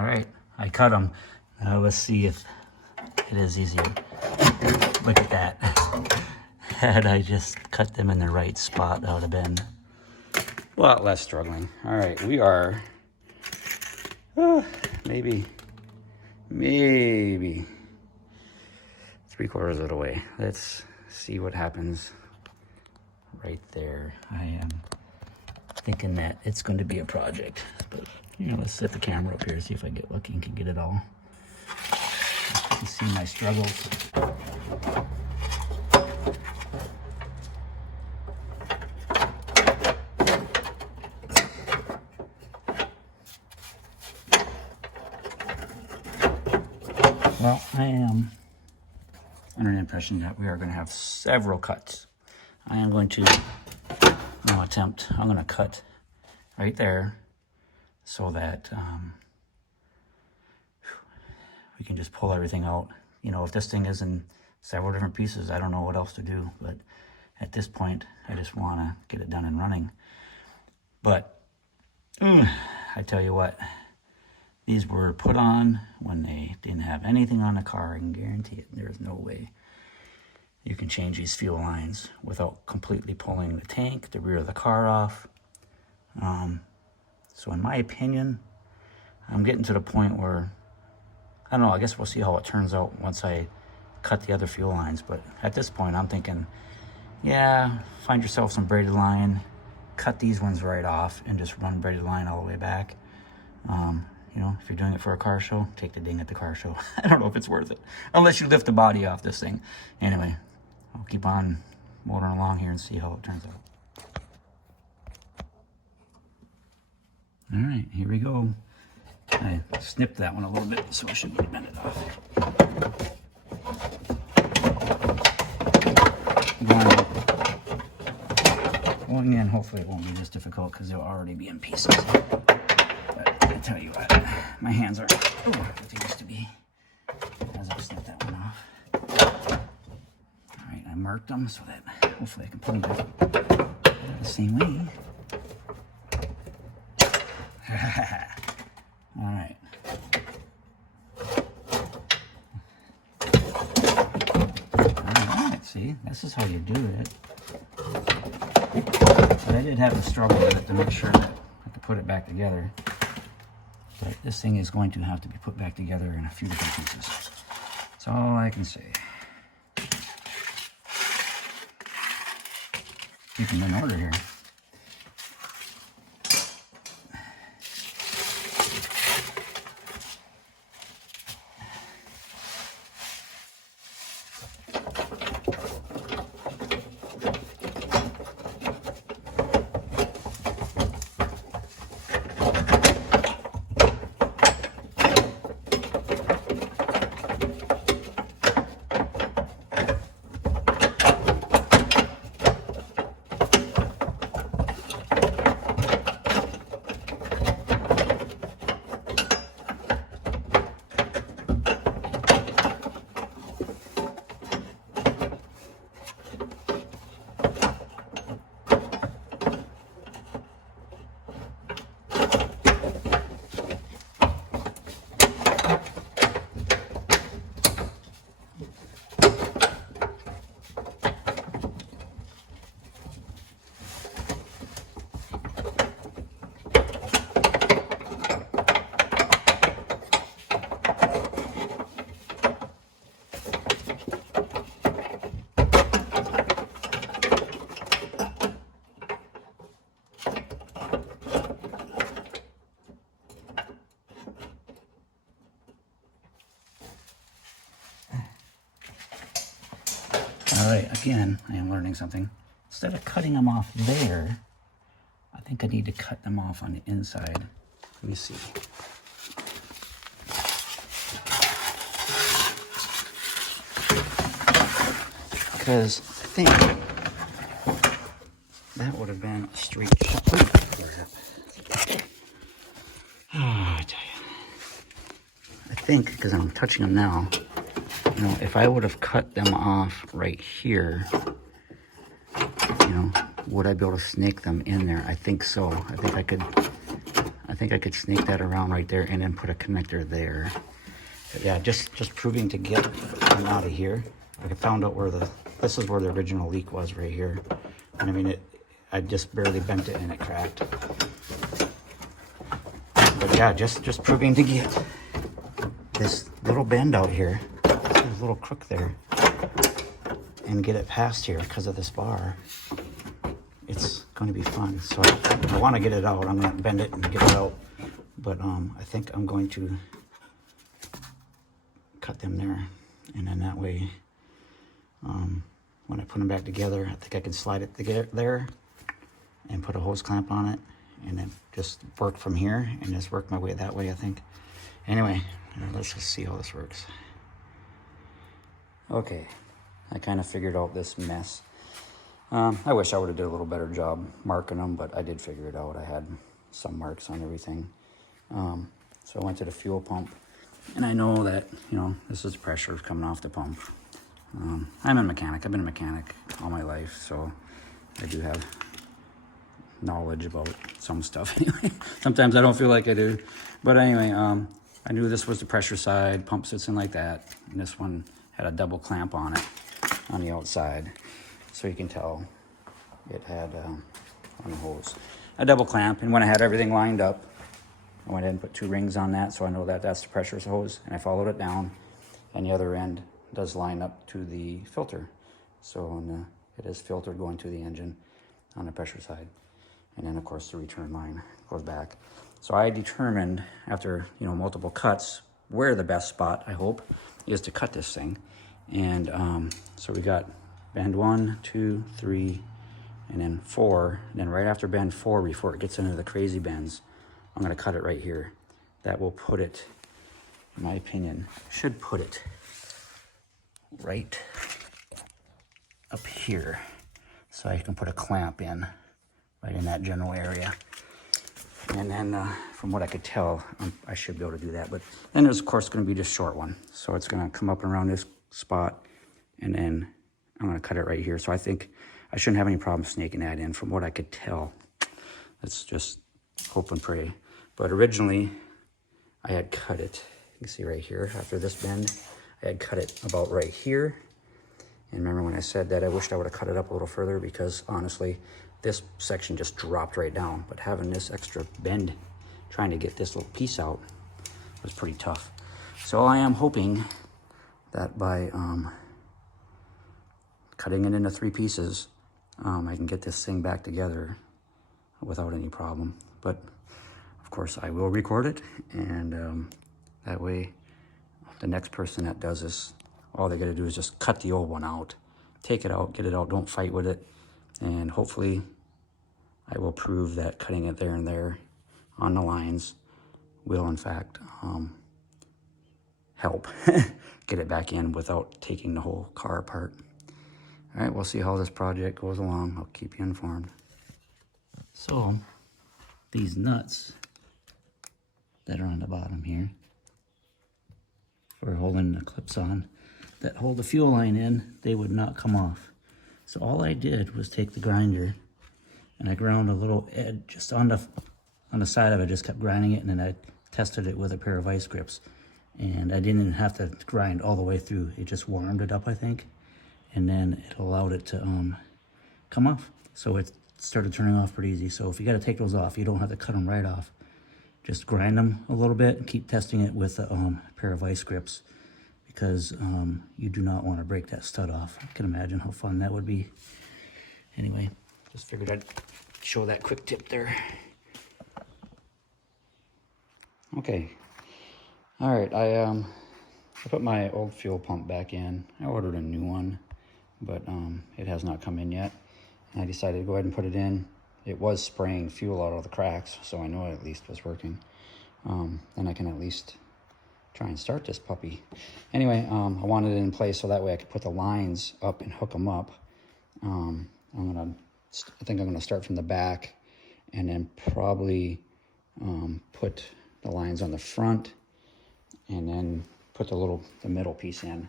All right, I cut them. Now let's see if it is easier. Look at that. Had I just cut them in the right spot, that would have been a lot less struggling. All right, we are maybe 3/4 of the way. Let's see what happens right there. I am thinking that it's going to be a project, but you know, let's set the camera up here, see if I get lucky and can get it all. You can see my struggles. Well, I am under the impression that we are going to have several cuts. I am going to I'm going to cut right there so that we can just pull everything out. You know, if this thing is in several different pieces, I don't know what else to do, but at this point, I just want to get it done and running. But I tell you what, these were put on when they didn't have anything on the car. I can guarantee it. There's no way you can change these fuel lines without completely pulling the tank, the rear of the car off. So in my opinion, I'm getting to the point where, I don't know, I guess we'll see how it turns out once I cut the other fuel lines. But at this point, I'm thinking, yeah, find yourself some braided line, cut these ones right off, and just run braided line all the way back. You know, if you're doing it for a car show, take the ding at the car show. I don't know if it's worth it, unless you lift the body off this thing. Anyway, I'll keep on motoring along here and see how it turns out. All right, here we go. I snipped that one a little bit, so I should be bend it off. Going in, hopefully it won't be this difficult because they'll already be in pieces. But I tell you what, my hands aren't what they used to be as I snipped that one off. All right, I marked them so that hopefully I can put them back the same way. All right. All right, see, this is how you do it. But I did have to struggle with it to make sure that I could put it back together. But this thing is going to have to be put back together in a few different pieces. That's all I can say. Keep them in order here. All right, again, I am learning something. Instead of cutting them off there, I think I need to cut them off on the inside. Let me see. Because I think that would have been a straight shot. Oh, I tell you. I think, because I'm touching them now, you know, if I would have cut them off right here, you know, would I be able to snake them in there? I think so. I think I could snake that around right there and then put a connector there. But yeah, just proving to get them out of here. I found out where this is where the original leak was, right here. And I mean, I just barely bent it and it cracked. But yeah, just proving to get this little bend out here, this little crook there, and get it past here because of this bar. It's going to be fun. So I want to get it out. I'm going to bend it and get it out. But I think I'm going to cut them there. And then that way, when I put them back together, I think I can slide it together there and put a hose clamp on it. And then just work from here and just work my way that way, I think. Anyway, let's just see how this works. Okay, I kind of figured out this mess. I wish I would have did a little better job marking them, but I did figure it out. I had some marks on everything. So I went to the fuel pump, and I know that, you know, this is pressure coming off the pump. I'm a mechanic. I've been a mechanic all my life, so I do have knowledge about some stuff anyway. Sometimes I don't feel like I do. But anyway, I knew this was the pressure side. Pump sits in like that. And this one had a double clamp on it on the outside. So you can tell it had, on the hose, a double clamp. And when I had everything lined up, I went ahead and put 2 rings on that. So I know that that's the pressure hose. And I followed it down. And the other end does line up to the filter. So it is filtered going to the engine on the pressure side. And then, of course, the return line goes back. So I determined, after, you know, multiple cuts, where the best spot, I hope, is to cut this thing. And so we got bend 1, 2, 3, and then 4. And then right after bend 4, before it gets into the crazy bends, I'm going to cut it right here. That will put it, in my opinion, should put it right up here. So I can put a clamp in. Right in that general area. And then from what I could tell, I should be able to do that. But then there's, of course, going to be this short one. So it's going to come up and around this spot. And then I'm going to cut it right here. So I think I shouldn't have any problem snaking that in from what I could tell. Let's just hope and pray. But originally, I had cut it. You can see right here, after this bend, I had cut it about right here. And remember when I said that I wished I would have cut it up a little further, because honestly, this section just dropped right down, but having this extra bend, trying to get this little piece out, was pretty tough. So I am hoping that by cutting it into 3 pieces, I can get this thing back together without any problem. But of course I will record it, and that way the next person that does this, all they gotta do is just cut the old one out, take it out, get it out, don't fight with it. And hopefully I will prove that cutting it there and there on the lines will in fact help get it back in without taking the whole car apart. All right, we'll see how this project goes along. I'll keep you informed. So these nuts that are on the bottom here for holding the clips on that hold the fuel line in, they would not come off. So all I did was take the grinder and I ground a little edge just on the side of it, just kept grinding it, and then I tested it with a pair of vice grips. And I didn't even have to grind all the way through. It just warmed it up, I think. And then it allowed it to come off. So it started turning off pretty easy. So if you gotta take those off, you don't have to cut them right off. Just grind them a little bit and keep testing it with a pair of vice grips, because you do not want to break that stud off. I can imagine how fun that would be. Anyway, just figured I'd show that quick tip there. Okay. All right, I put my old fuel pump back in. I ordered a new one, but it has not come in yet. And I decided to go ahead and put it in. It was spraying fuel out of the cracks, so I know it at least was working. Then I can at least try and start this puppy. Anyway, I wanted it in place so that way I could put the lines up and hook them up. I think I'm gonna start from the back, and then probably put the lines on the front, and then put the middle piece in.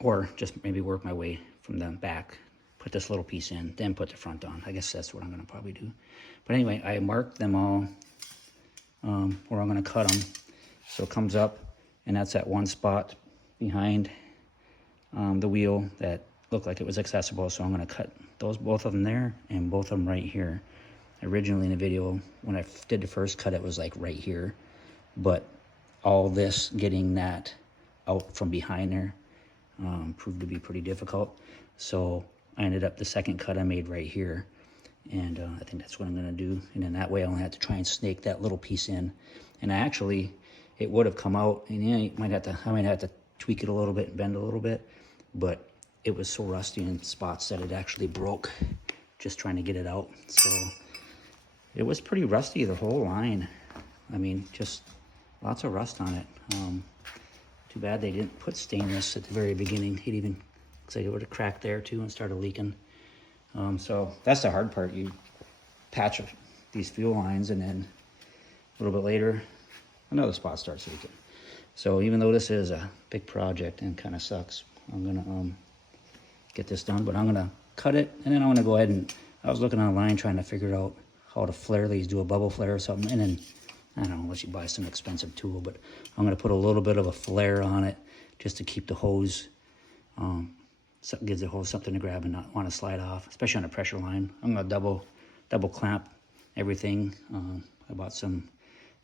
Or just maybe work my way from the back put this little piece in, then put the front on. I guess that's what I'm gonna probably do. But anyway, I marked them all where I'm gonna cut them. So it comes up, and that's that one spot behind the wheel that looked like it was accessible. So I'm gonna cut both of them there and both of them right here. Originally in the video, when I did the first cut, it was like right here, but all this, getting that out from behind there, proved to be pretty difficult. So I ended up, the second cut I made right here, and I think that's what I'm gonna do. And then that way I only have to try and snake that little piece in. And actually, it would have come out, and yeah, I might have to tweak it a little bit and bend a little bit, but it was so rusty in spots that it actually broke just trying to get it out. So it was pretty rusty, the whole line. I mean, just lots of rust on it. Too bad they didn't put stainless at the very beginning. It even looks like it would have cracked there too and started leaking. So that's the hard part. You patch these fuel lines, and then a little bit later, another spot starts leaking. So even though this is a big project and kind of sucks, I'm gonna get this done, but I'm gonna cut it, and then I'm gonna go ahead and, I was looking online trying to figure out how to flare these, do a bubble flare or something, and then, I don't know, unless you buy some expensive tool, but I'm gonna put a little bit of a flare on it just to keep the hose, gives the hose something to grab and not want to slide off, especially on a pressure line. I'm gonna double clamp everything. I bought some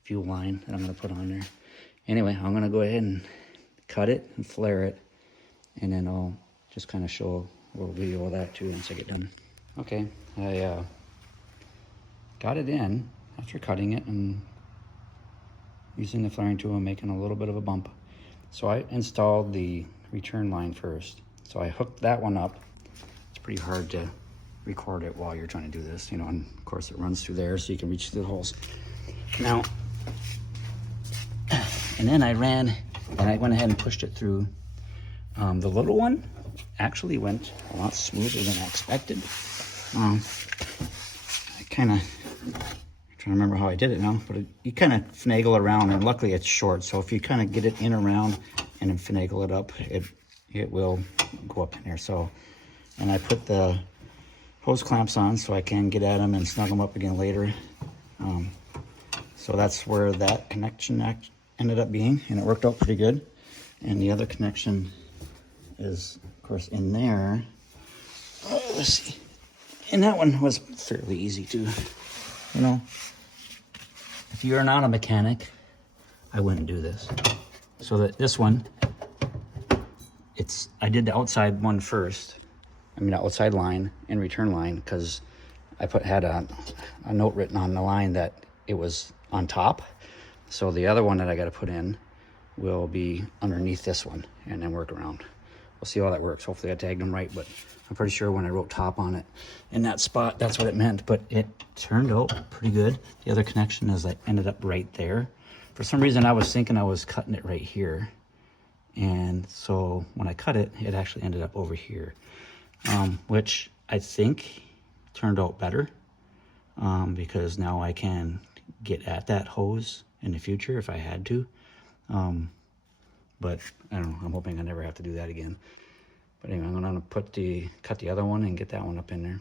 fuel line that I'm gonna put on there. Anyway, I'm gonna go ahead and cut it and flare it, and then I'll just kind of show a little video of that too once I get done. Okay, I got it in after cutting it and using the flaring tool and making a little bit of a bump. So I installed the return line first. So I hooked that one up. It's pretty hard to record it while you're trying to do this, you know, and of course it runs through there so you can reach through the holes. Now, and then I went ahead and pushed it through. The little one actually went a lot smoother than I expected. I kind of, I'm trying to remember how I did it now, but you kind of finagle around, and luckily it's short, so if you kind of get it in around and then finagle it up, it will go up in there. So, and I put the hose clamps on so I can get at them and snug them up again later. So that's where that connection ended up being, and it worked out pretty good. And the other connection is, of course, in there. Let's see. And that one was fairly easy too. You know, if you're not a mechanic, I wouldn't do this. So that this one, I did the outside one first. I mean, the outside line and return line, because I had a note written on the line that it was on top. So the other one that I got to put in will be underneath this one, and then work around. We'll see how that works. Hopefully I tagged them right, but I'm pretty sure when I wrote top on it in that spot, that's what it meant, but it turned out pretty good. The other connection is ended up right there. For some reason, I was thinking I was cutting it right here. And so when I cut it, it actually ended up over here, which I think turned out better, because now I can get at that hose in the future if I had to. But I don't know, I'm hoping I never have to do that again. But anyway, I'm gonna cut the other one and get that one up in there.